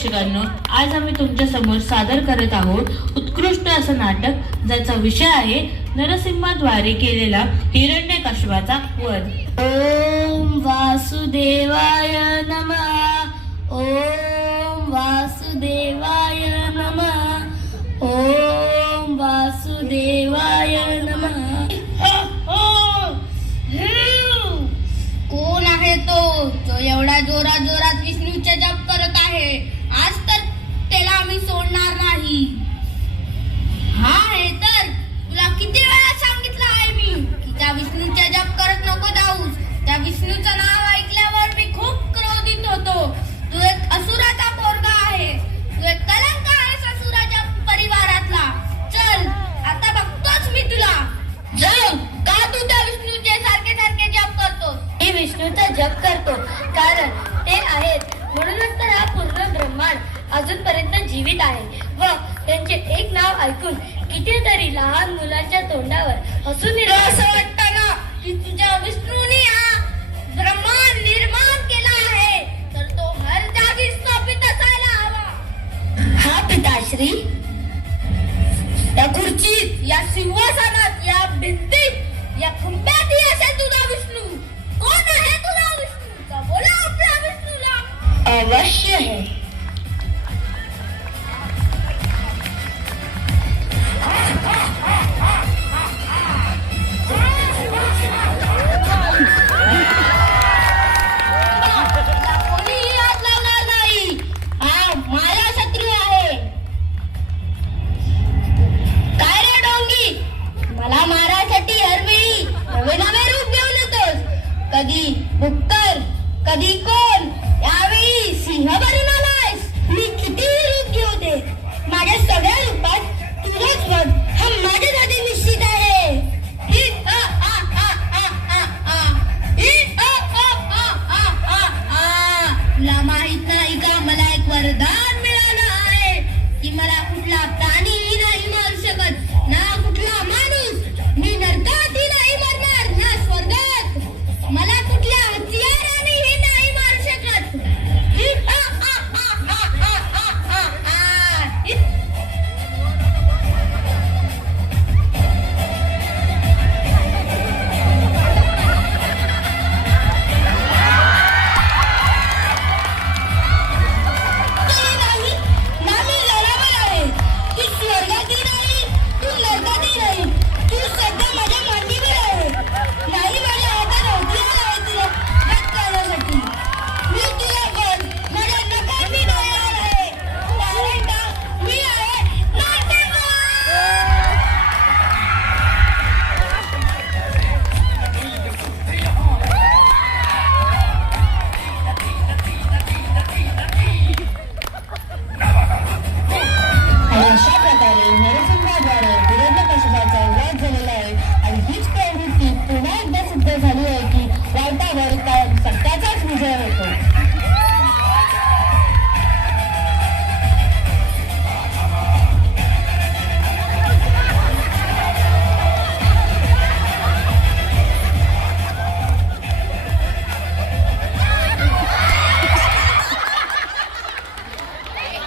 प्रेक्षकांनो, आज आम्ही तुमच्या समोर सादर करत आहोत उत्कृष्ट असं नाटक ज्याचा विषय आहे नरसिंहाद्वारे केलेला हिरण्यकश्यपाचा वध। ओम वासुदेवाय नमः। ओम वासुदेवाय नमः। ओम वासुदेवाय नमः। कोण आहे तो जो एवढा जोरात विष्णूचे जप करत आहे? आज तर त्याला आम्ही सोडणार नाही। हा आहे तर तुला किती वेळा सांगितलं आहे मी की त्या विष्णूचे जप करत नको जाऊस। त्या विष्णूचं नाव ऐकल्यावर मी खूप क्रोधित होतो। तू एक असुराचा पोरगा आहे, तू एक कलंक आहेस असुराच्या परिवारातला। चल आता बघतोच मी तुला। जाऊ का तू त्या विष्णूचे सारखे जप करतो? मी विष्णूचा जप करतो कारण ते आहेत म्हणूनच तर हा पूर्ण ब्रह्मांड अजूनपर्यंत जीवित आहे व त्यांचे एक नाव ऐकून कितीतरी लहान मुलांच्या तोंडावर हसून असं वाटतं ना की तुझ्या विष्णूने हा ब्रह्मांड निर्माण केला आहे तर तो हर जागी स्थापित असायला हवा। हा पिताश्री, या खुर्चीत, या सिंहासनात, या भिंतीत, या खंब्यातही असेल तुझा विष्णू। कोण आहे तुझा विष्णू? बोला आपल्या विष्णूला। अवश्य है। कोणीही हात लावणार नाही। हा माझा शत्रू आहे। काय रे डोंगी, मला मारायसाठी हरवेळी नवे नवे रूप घेऊन येतोस। कधी बुक्कर, कधी कोण, यावेळी सिंह बनून आलायस। मी कितीही रूप घेऊ दे, माझ्या सगळ्या रूपात तुझाच वध हा माझ्यासाठी निश्चित आहे। ही आ आ आ आ आ आ ही आ आ आ आ आ आ। तुला माहित नाही का मला एक वरदान